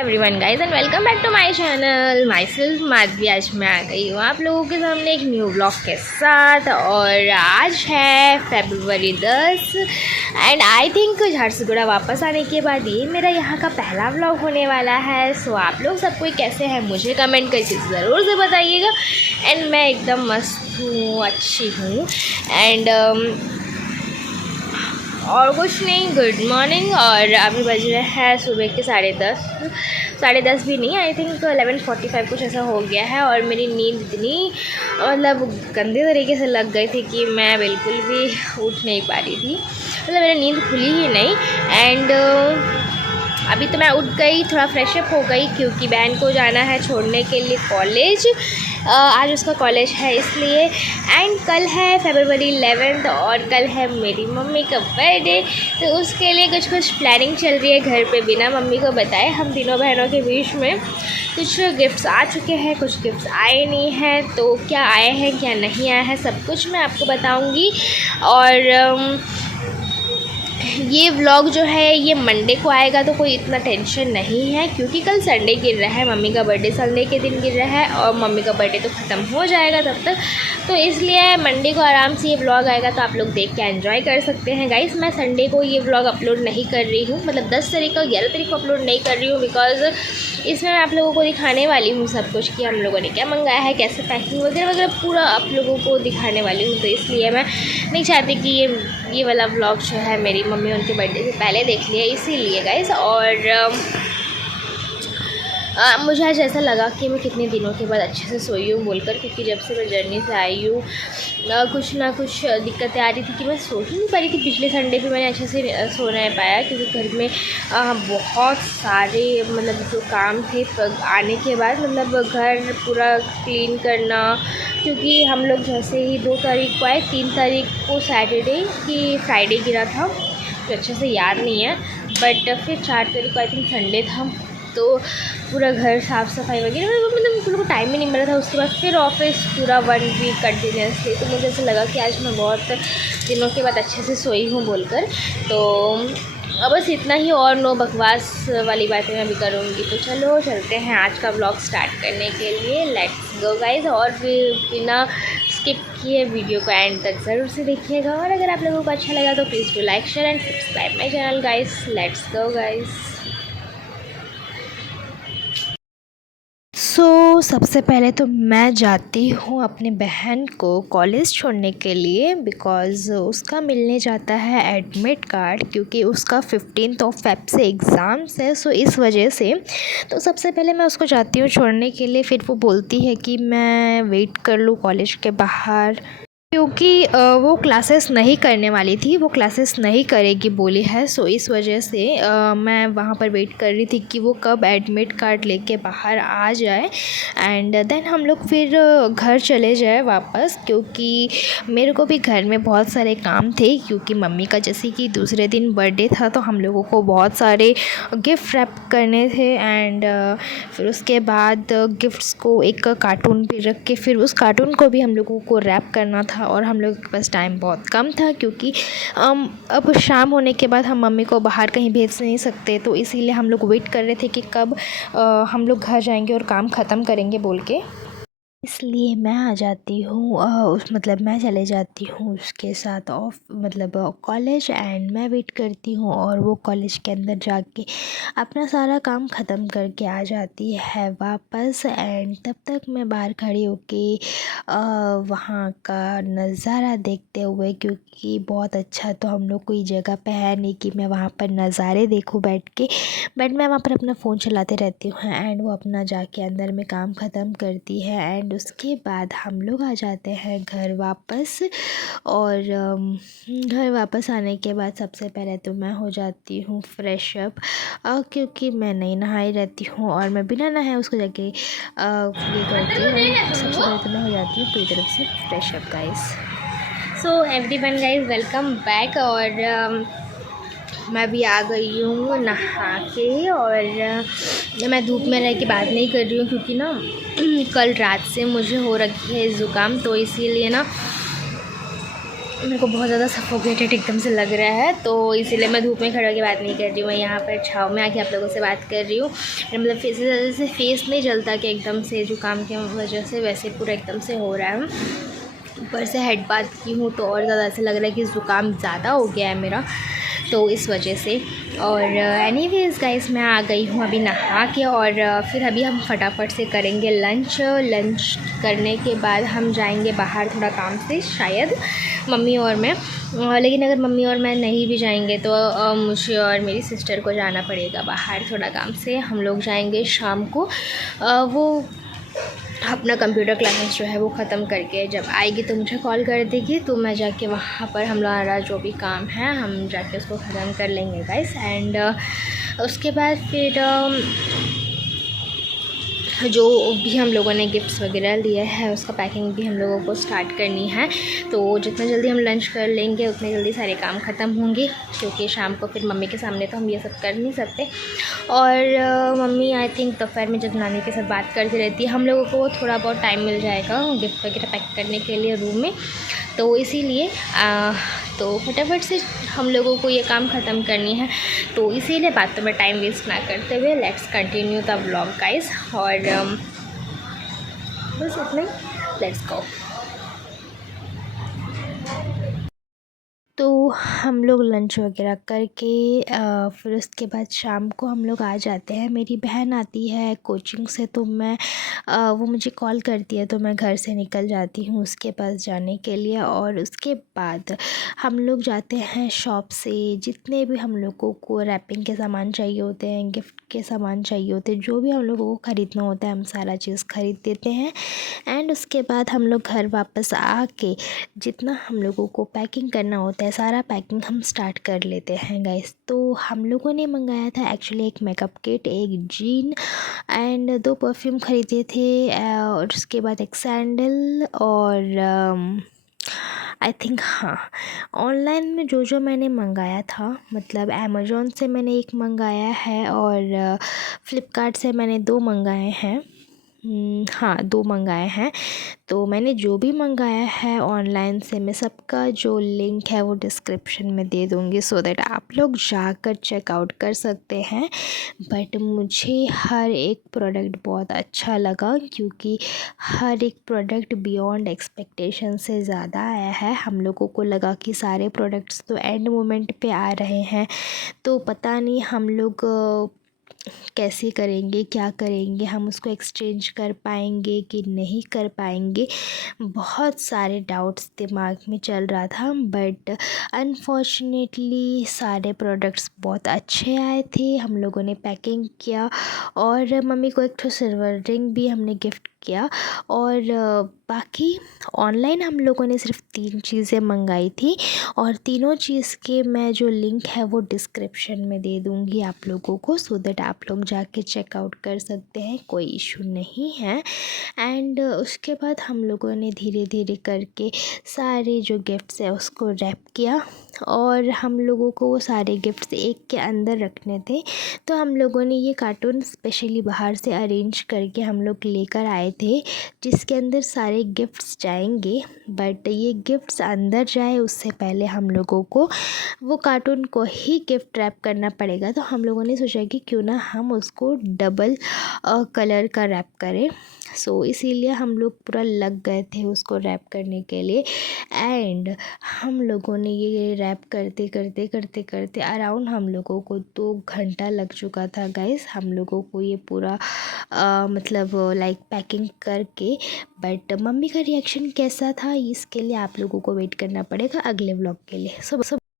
Everyone guys and welcome back to my channel. Myself Madhavi. आज मैं आ गई हूँ आप लोगों के सामने एक न्यू ब्लॉग के साथ। और आज है February 10 and I think Jharsuguda वापस आने के बाद ये मेरा यहाँ का पहला ब्लॉग होने वाला है। सो आप लोग सब कोई कैसे हैं मुझे कमेंट करके ज़रूर से बताइएगा। एंड मैं एकदम मस्त हूँ, अच्छी हूँ एंड और कुछ नहीं। Good morning. और अभी बज रहे हैं सुबह के 10:30 भी नहीं, आई थिंक 11:45 कुछ ऐसा हो गया है। और मेरी नींद इतनी मतलब गंदे तरीके से लग गई थी कि मैं बिल्कुल भी उठ नहीं पा रही थी, मतलब मेरी नींद खुली ही नहीं। एंड अभी तो मैं उठ गई, थोड़ा फ्रेशअप हो गई क्योंकि बहन को जाना है छोड़ने के लिए कॉलेज। आज उसका कॉलेज है इसलिए। एंड कल है February 11 और कल है मेरी मम्मी का बर्थडे, तो उसके लिए कुछ प्लानिंग चल रही है घर पे बिना मम्मी को बताए। हम तीनों बहनों के बीच में कुछ गिफ्ट्स आ चुके हैं, कुछ गिफ्ट्स आए नहीं हैं, तो क्या आए हैं क्या नहीं आए हैं सब कुछ मैं आपको बताऊँगी। और ये व्लॉग जो है ये मंडे को आएगा, तो कोई इतना टेंशन नहीं है क्योंकि कल संडे गिर रहा है, मम्मी का बर्थडे संडे के दिन गिर रहा है और मम्मी का बर्थडे तो ख़त्म हो जाएगा तब तक। तो इसलिए मंडे को आराम से ये व्लॉग आएगा, तो आप लोग देख के एंजॉय कर सकते हैं गाइस। मैं संडे को ये व्लॉग अपलोड नहीं कर रही हूँ, मतलब 10 तारीख और 11 तारीख को अपलोड नहीं कर रही हूँ, बिकॉज़ इसमें मैं आप लोगों को दिखाने वाली हूँ सब कुछ कि हम लोगों ने क्या मंगाया है, कैसे पैकिंग वगैरह वगैरह पूरा आप लोगों को दिखाने वाली हूँ। तो इसलिए मैं नहीं चाहती कि ये वाला व्लॉग जो है मेरी मम्मी उनके बर्थडे से पहले देख लिया, इसीलिए गाइस। और मुझे आज ऐसा लगा कि मैं कितने दिनों के बाद अच्छे से सोई हूँ बोलकर, क्योंकि जब से मैं जर्नी से आई हूँ कुछ ना कुछ दिक्कतें आ रही थी कि मैं सो ही नहीं पा रही थी। पिछले संडे भी मैंने अच्छे से सो नहीं पाया क्योंकि घर में बहुत सारे मतलब जो काम थे आने के बाद, मतलब घर पूरा क्लीन करना, क्योंकि हम लोग जैसे ही 2 तारीख को आए, 3 तारीख को सैटरडे कि फ्राइडे गिरा था तो अच्छे से याद नहीं है, बट फिर 4 तारीख को आई थिंक संडे था, तो पूरा घर साफ़ सफाई वगैरह मतलब हम लोग को टाइम ही नहीं मिला था। उसके बाद फिर ऑफिस पूरा 1 वीक कंटिन्यूसली, तो मुझे ऐसा लगा कि आज मैं बहुत दिनों के बाद अच्छे से सोई हूँ बोलकर। तो अब बस इतना ही, और नो बकवास वाली बातें मैं भी करूँगी। तो चलो चलते हैं आज का व्लॉग स्टार्ट करने के लिए। Let's go guys. और फिर बिना स्किप किए वीडियो को एंड तक ज़रूर से देखिएगा, और अगर आप लोगों को अच्छा लगा तो please do like share and subscribe my channel guys. Let's go guys. सबसे पहले तो मैं जाती हूँ अपनी बहन को कॉलेज छोड़ने के लिए, बिकॉज़ उसका मिलने जाता है एडमिट कार्ड, क्योंकि उसका 15 फ़ेब से एग्ज़ाम्स है। सो इस वजह से तो सबसे पहले मैं उसको जाती हूँ छोड़ने के लिए। फिर वो बोलती है कि मैं वेट कर लूँ कॉलेज के बाहर, क्योंकि वो क्लासेस नहीं करने वाली थी, वो क्लासेस नहीं करेगी बोली है। सो इस वजह से मैं वहाँ पर वेट कर रही थी कि वो कब एडमिट कार्ड लेके बाहर आ जाए एंड देन हम लोग फिर घर चले जाए वापस, क्योंकि मेरे को भी घर में बहुत सारे काम थे, क्योंकि मम्मी का जैसे कि दूसरे दिन बर्थडे था तो हम लोगों को बहुत सारे गिफ्ट रैप करने थे। एंड फिर उसके बाद गिफ्ट्स को एक कार्टून पे रख के फिर उस कार्टून को भी हम लोगों को रैप करना था, और हम लोग के पास टाइम बहुत कम था क्योंकि अब शाम होने के बाद हम मम्मी को बाहर कहीं भेज नहीं सकते, तो इसीलिए हम लोग वेट कर रहे थे कि कब हम लोग घर जाएंगे और काम ख़त्म करेंगे बोल के। इसलिए मैं आ जाती हूँ मतलब मैं चले जाती हूँ उसके साथ ऑफ मतलब कॉलेज, एंड मैं वेट करती हूँ और वो कॉलेज के अंदर जाके अपना सारा काम ख़त्म करके आ जाती है वापस। एंड तब तक मैं बाहर खड़ी होके वहाँ का नज़ारा देखते हुए, क्योंकि बहुत अच्छा तो हम लोग कोई जगह पे है नहीं कि मैं वहाँ पर नज़ारे देखूँ बैठ के, बट मैं वहाँ पर अपना फ़ोन चलाते रहती हूँ एंड वो अपना जाके अंदर में काम ख़त्म करती है। एंड उसके बाद हम लोग आ जाते हैं घर वापस। और घर वापस आने के बाद सबसे पहले तो मैं हो जाती हूँ फ्रेश अप, क्योंकि मैं नहीं नहाई रहती हूँ और मैं बिना नहाए उसको जाके ये करती हूँ। सबसे पहले तो मैं हो जाती हूँ पूरी तरफ से fresh up guys. So everyone guys, welcome back. और मैं भी आ गई हूँ नहा के, और मैं धूप में रह के बात नहीं कर रही हूँ क्योंकि ना कल रात से मुझे हो रखी है ज़ुकाम, तो इसीलिए ना मेरे को बहुत ज़्यादा सफोकेटेड एकदम से लग रहा है, तो इसीलिए मैं धूप में खड़े होकर बात नहीं कर रही हूँ। मैं यहाँ पर छाँव में आके आप लोगों से बात कर रही हूँ। मतलब फेस से फेस नहीं जलता कि एकदम से जुकाम की वजह से, वैसे पूरा एकदम से हो रहा है। ऊपर से हेड बात की हूँ तो और ज़्यादा ऐसा लग रहा है कि ज़ुकाम ज़्यादा हो गया है मेरा, तो इस वजह से। और एनीवेज़ गाइस, मैं आ गई हूँ अभी नहा के, और फिर अभी हम फटाफट से करेंगे लंच करने के बाद हम जाएंगे बाहर थोड़ा काम से, शायद मम्मी और मैं। लेकिन अगर मम्मी और मैं नहीं भी जाएंगे तो मुझे और मेरी सिस्टर को जाना पड़ेगा बाहर थोड़ा काम से। हम लोग जाएंगे शाम को। वो अपना कंप्यूटर क्लासेस जो है वो ख़त्म करके जब आएगी तो मुझे कॉल कर देगी, तो मैं जाके वहाँ पर हमारा जो भी काम है हम जाके उसको ख़त्म कर लेंगे गाइस। एंड उसके बाद फिर जो भी हम लोगों ने गिफ्ट्स वगैरह लिए हैं उसका पैकिंग भी हम लोगों को स्टार्ट करनी है। तो जितना जल्दी हम लंच कर लेंगे उतने जल्दी सारे काम ख़त्म होंगे, क्योंकि शाम को फिर मम्मी के सामने तो हम ये सब कर नहीं सकते। और मम्मी आई थिंक दोपहर में जब नानी के साथ बात करती रहती है, हम लोगों को थोड़ा बहुत टाइम मिल जाएगा गिफ्ट वगैरह पैक करने के लिए रूम में, तो इसीलिए तो फटाफट से हम लोगों को ये काम ख़त्म करनी है। तो इसीलिए बातों में टाइम वेस्ट ना करते हुए let's continue the vlog guys. और बस इतना ही, लेट्स गो। तो हम लोग लंच वगैरह करके फिर उसके बाद शाम को हम लोग आ जाते हैं। मेरी बहन आती है कोचिंग से, तो मैं वो मुझे कॉल करती है, तो मैं घर से निकल जाती हूँ उसके पास जाने के लिए। और उसके बाद हम लोग जाते हैं शॉप से, जितने भी हम लोगों को रैपिंग के सामान चाहिए होते हैं, गिफ्ट के सामान चाहिए होते हैं, जो भी हम लोगों को ख़रीदना होता है हम सारा चीज़ ख़रीद देते हैं। एंड उसके बाद हम लोग घर वापस आके जितना हम लोगों को पैकिंग करना होता है सारा पैकिंग हम स्टार्ट कर लेते हैं गाइस। तो हम लोगों ने मंगाया था एक्चुअली एक मेकअप किट, एक जीन एंड 2 परफ्यूम ख़रीदे थे, और उसके बाद एक सैंडल। और आई थिंक हाँ, ऑनलाइन में जो मैंने मंगाया था, मतलब अमेज़ॉन से मैंने एक मंगाया है और फ़्लिपकार्ट से मैंने 2 मंगाए हैं। हाँ, 2 मंगाए हैं। तो मैंने जो भी मंगाया है ऑनलाइन से, मैं सबका जो लिंक है वो डिस्क्रिप्शन में दे दूँगी, सो दैट आप लोग जाकर चेकआउट कर सकते हैं। बट मुझे हर एक प्रोडक्ट बहुत अच्छा लगा, क्योंकि हर एक प्रोडक्ट बियॉन्ड एक्सपेक्टेशन से ज़्यादा आया है। हम लोगों को लगा कि सारे प्रोडक्ट्स तो एंड मोमेंट पे आ रहे हैं, तो पता नहीं हम लोग कैसे करेंगे, क्या करेंगे, हम उसको एक्सचेंज कर पाएंगे कि नहीं कर पाएंगे। बहुत सारे डाउट्स दिमाग में चल रहा था, बट अनफॉर्चुनेटली सारे प्रोडक्ट्स बहुत अच्छे आए थे। हम लोगों ने पैकिंग किया, और मम्मी को एक तो सिल्वर रिंग भी हमने गिफ्ट किया। और बाकी ऑनलाइन हम लोगों ने सिर्फ 3 चीज़ें मंगाई थी, और तीनों चीज़ के मैं जो लिंक है वो डिस्क्रिप्शन में दे दूँगी आप लोगों को, सो दैट आप लोग जाके चेकआउट कर सकते हैं, कोई इशू नहीं है। एंड उसके बाद हम लोगों ने धीरे धीरे करके सारे जो गिफ्ट्स है उसको रैप किया, और हम लोगों को वो सारे गिफ्ट्स एक के अंदर रखने थे। तो हम लोगों ने ये कार्टून स्पेशली बाहर से अरेंज करके हम लोग लेकर आए थे, जिसके अंदर सारे गिफ्ट्स जाएंगे। बट ये गिफ्ट्स अंदर जाए उससे पहले हम लोगों को वो कार्टून को ही गिफ्ट रैप करना पड़ेगा। तो हम लोगों ने सोचा कि क्यों ना हम उसको डबल कलर का रैप करें। सो इसीलिए हम लोग पूरा लग गए थे उसको रैप करने के लिए। एंड हम लोगों ने ये रैप करते करते करते करते अराउंड हम लोगों को 2 घंटा लग चुका था गाइस, हम लोगों को ये पूरा मतलब लाइक पैकिंग करके। बट मम्मी का रिएक्शन कैसा था इसके लिए आप लोगों को वेट करना पड़ेगा अगले व्लॉग के लिए। सो